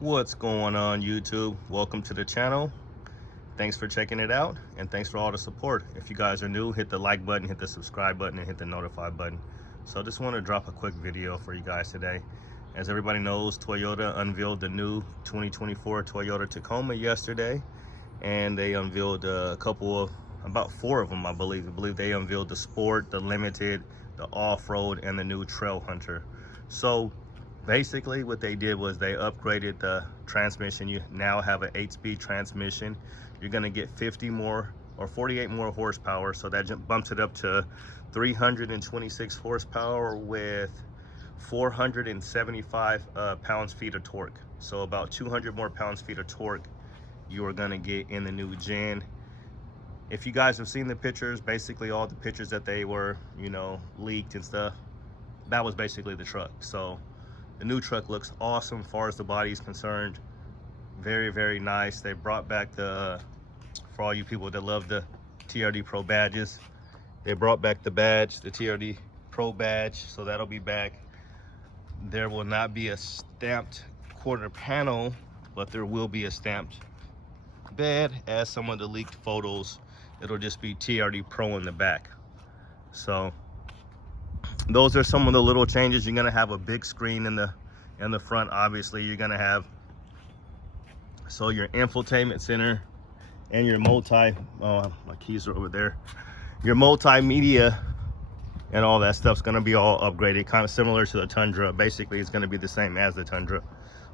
What's going on, YouTube? Welcome to the channel. Thanks for checking it out, and thanks for all the support. If you guys are new, hit the like button, hit the subscribe button, and hit the notify button. So I just want to drop a quick video for you guys today. As everybody knows, Toyota unveiled the new 2024 Toyota Tacoma yesterday, and they unveiled a couple of, about 4 of them, I believe. They unveiled the Sport, the Limited, the Off-Road, and the new Trail Hunter. So basically what they did was they upgraded the transmission. You now have an 8-speed transmission. You're going to get 50 more or 48 more horsepower, so that bumps it up to 326 horsepower with 475 pounds-feet of torque. So about 200 more pounds-feet of torque you are going to get in the new gen. If you guys have seen the pictures, basically all the pictures that they were, leaked and stuff, that was basically the truck. So the new truck looks awesome as far as the body is concerned. Very, very nice. They brought back the, for all you people that love the TRD Pro badges, they brought back the badge, the TRD Pro badge, so that'll be back. There will not be a stamped quarter panel, but there will be a stamped bed. As some of the leaked photos, it'll just be TRD Pro in the back. So those are some of the little changes. You're gonna have a big screen in the front. Obviously, you're gonna have your infotainment center and your my keys are over there. Your multimedia and all that stuff's gonna be all upgraded, kind of similar to the Tundra. Basically, it's gonna be the same as the Tundra.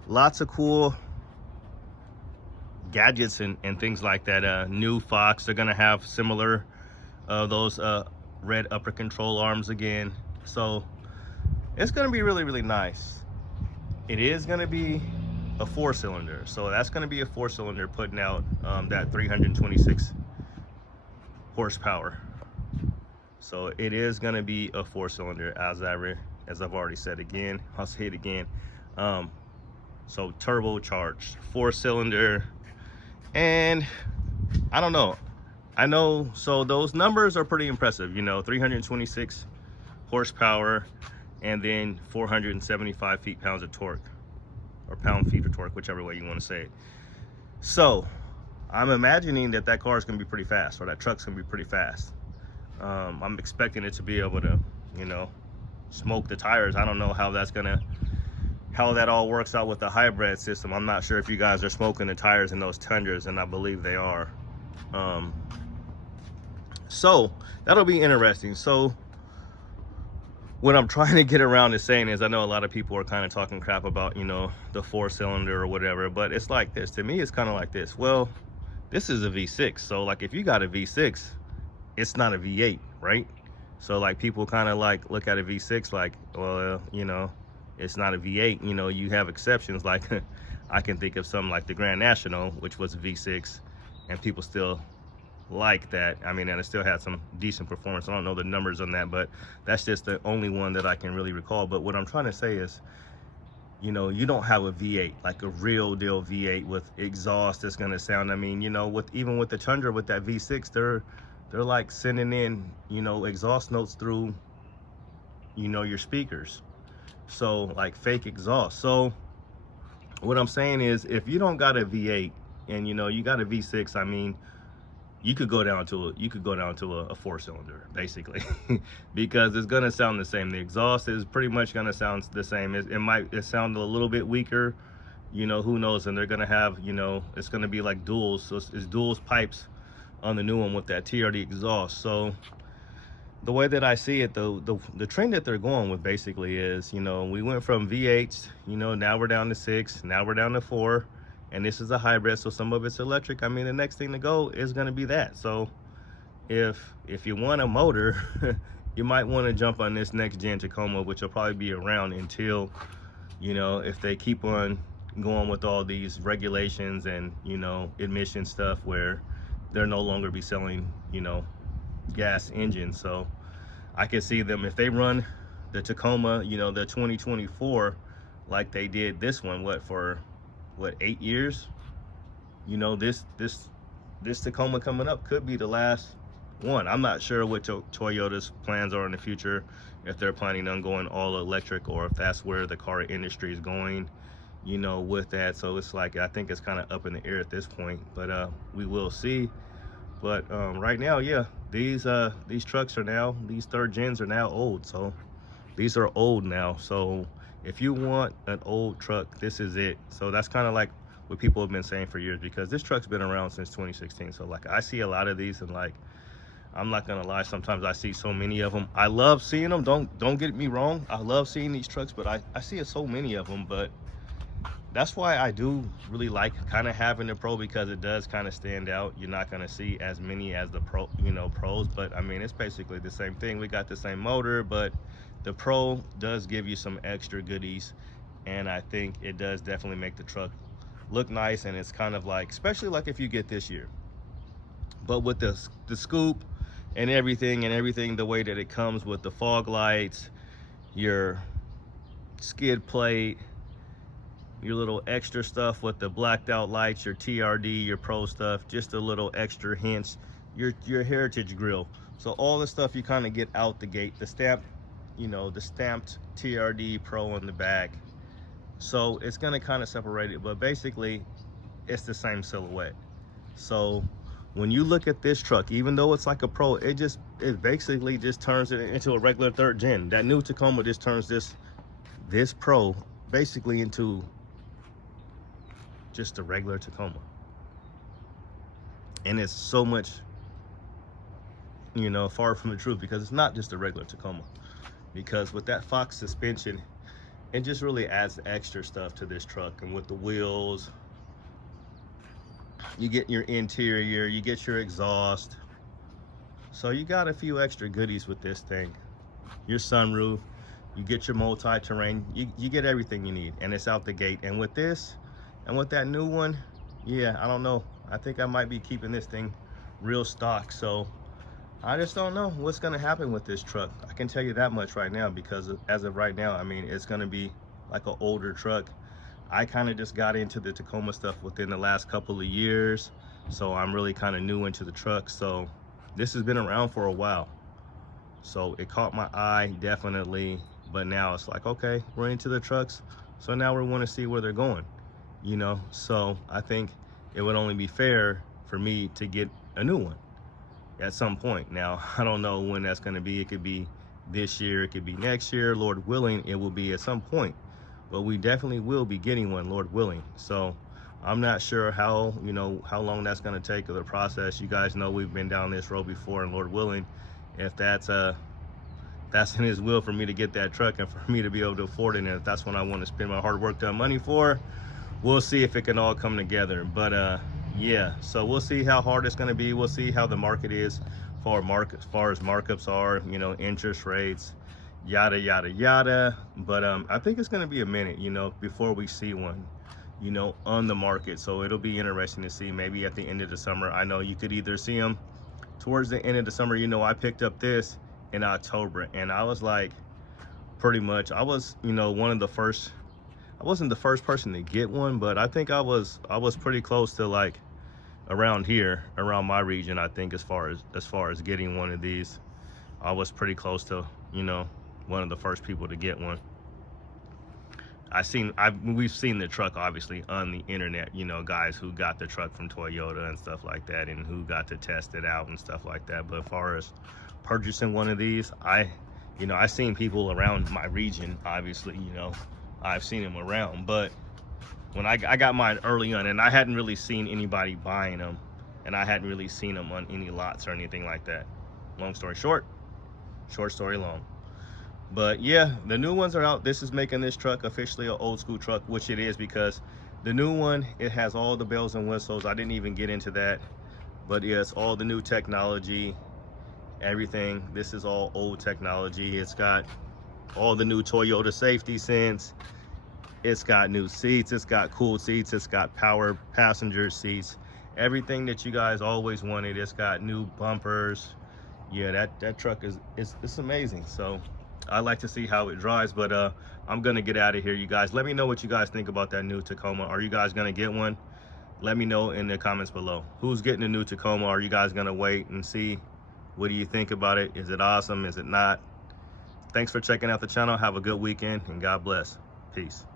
Lots of cool gadgets and things like that. New Fox, they're gonna have similar those red upper control arms again. So it's going to be really, really nice. It is going to be a 4-cylinder, so that's going to be a 4-cylinder putting out that 326 horsepower. So it is going to be a 4-cylinder, as I've already said. Again, I'll say it again. So turbocharged 4-cylinder, and I don't know. I know, so those numbers are pretty impressive, 326 horsepower and then 475 pounds of torque, or pound-feet of torque, whichever way you want to say it. So I'm imagining that car is going to be pretty fast, or that truck's going to be pretty fast. I'm expecting it to be able to, smoke the tires. I don't know how that all works out with the hybrid system. I'm not sure if you guys are smoking the tires in those Tundras, and I believe they are. So that'll be interesting. So what I'm trying to get around to saying is, I know a lot of people are kind of talking crap about, the 4-cylinder or whatever, but it's like this. To me, it's kind of like this. Well, this is a V6. So like, if you got a V6, it's not a V8, right? So like, people kind of like look at a V6 like, well, it's not a V8. You have exceptions. Like I can think of something like the Grand National, which was a V6, and people still like that. I mean, and it still had some decent performance. I don't know the numbers on that, but that's just the only one that I can really recall. But what I'm trying to say is, you don't have a V8, like a real deal V8 with exhaust that's going to sound, I mean, even with the Tundra, with that V6, they're like sending in, exhaust notes through, your speakers. So like fake exhaust. So what I'm saying is, if you don't got a V8 and you got a V6, I mean, you could go down to a 4-cylinder, basically, because it's gonna sound the same. The exhaust is pretty much gonna sound the same. It might sound a little bit weaker, who knows. And they're gonna have, it's gonna be like duals. So it's duals pipes on the new one with that TRD exhaust. So the way that I see it, the trend that they're going with basically is, we went from V8s, now we're down to 6, now we're down to 4. And this is a hybrid, so some of it's electric. I mean, the next thing to go is going to be that. So if you want a motor, you might want to jump on this next gen Tacoma, which will probably be around until, if they keep on going with all these regulations and, emission stuff, where they'll no longer be selling, gas engines. So I can see them, if they run the Tacoma, the 2024, like they did this one, for 8 years, this Tacoma coming up could be the last one. I'm not sure what Toyota's plans are in the future, if they're planning on going all electric, or if that's where the car industry is going. you know, with that. So it's like, I think it's kind of up in the air at this point, but we will see. But right now, yeah, these trucks are now, these third gens are now old. So these are old now. So if you want an old truck, this is it. So that's kind of like what people have been saying for years, because this truck's been around since 2016. So like, I see a lot of these, and like, I'm not gonna lie, sometimes I see so many of them. I love seeing them, don't get me wrong, I love seeing these trucks, but I see so many of them. But that's why I do really like kind of having the Pro, because it does kind of stand out. You're not going to see as many as the Pro, you know, Pros, but I mean, it's basically the same thing. We got the same motor, but the Pro does give you some extra goodies, and I think it does definitely make the truck look nice. And it's kind of like, especially like if you get this year, but with the scoop and everything, the way that it comes with the fog lights, your skid plate, your little extra stuff with the blacked out lights, your TRD, your Pro stuff, just a little extra hints, your heritage grill. So all the stuff you kind of get out the gate, the stamp, you know, the stamped TRD Pro on the back. So it's going to kind of separate it, but basically it's the same silhouette. So when you look at this truck, even though it's like a Pro, it basically just turns it into a regular third gen. That new Tacoma just turns this Pro basically into just a regular Tacoma. And it's so much, you know, far from the truth, because it's not just a regular Tacoma. Because with that Fox suspension, it just really adds extra stuff to this truck. And with the wheels, you get your interior, you get your exhaust. So you got a few extra goodies with this thing. Your sunroof, you get your multi-terrain, you get everything you need, and it's out the gate. And with this, and with that new one, yeah, I don't know. I think I might be keeping this thing real stock. So I just don't know what's gonna happen with this truck. I can tell you that much right now, because as of right now, I mean, it's gonna be like an older truck. I kind of just got into the Tacoma stuff within the last couple of years. So I'm really kind of new into the truck. So this has been around for a while. So it caught my eye, definitely. But now it's like, okay, we're into the trucks. So now we want to see where they're going, you know? So I think it would only be fair for me to get a new one at some point. Now, I don't know when that's going to be. It could be this year, it could be next year. Lord willing, it will be at some point. But we definitely will be getting one, Lord willing. So I'm not sure how, you know, how long that's going to take of the process. You guys know we've been down this road before, and Lord willing, if that's in his will for me to get that truck and for me to be able to afford it, and if that's what I want to spend my hard work done money for, we'll see if it can all come together. But yeah, so we'll see how hard it's going to be. We'll see how the market is, as far as markups are, you know, interest rates, yada yada yada. But I think it's going to be a minute, you know, before we see one, you know, on the market. So it'll be interesting to see, maybe at the end of the summer. I know you could either see them towards the end of the summer. You know, I picked up this in October, and I was like, pretty much, I was, you know, one of the first. I wasn't the first person to get one, but I think I was pretty close to, like, around here, around my region. I think as far as getting one of these, I was pretty close to, you know, one of the first people to get one. We've seen the truck obviously on the internet, you know, guys who got the truck from Toyota and stuff like that, and who got to test it out and stuff like that. But as far as purchasing one of these, you know, I've seen people around my region, obviously, you know, I've seen them around. But when I got mine early on, and I hadn't really seen anybody buying them, and I hadn't really seen them on any lots or anything like that. Long story short, short story long. But yeah, the new ones are out. This is making this truck officially an old school truck, which it is, because the new one, it has all the bells and whistles. I didn't even get into that, but yeah, it's all the new technology, everything. This is all old technology. It's got all the new Toyota safety sense. It's got new seats, it's got cooled seats, it's got power passenger seats, everything that you guys always wanted. It's got new bumpers. Yeah, that truck it's amazing. So I like to see how it drives. But I'm gonna get out of here, you guys. Let me know what you guys think about that new Tacoma. Are you guys gonna get one? Let me know in the comments below. Who's getting a new Tacoma? Are you guys gonna wait and see? What do you think about it? Is it awesome? Is it not? Thanks for checking out the channel. Have a good weekend, and God bless. Peace.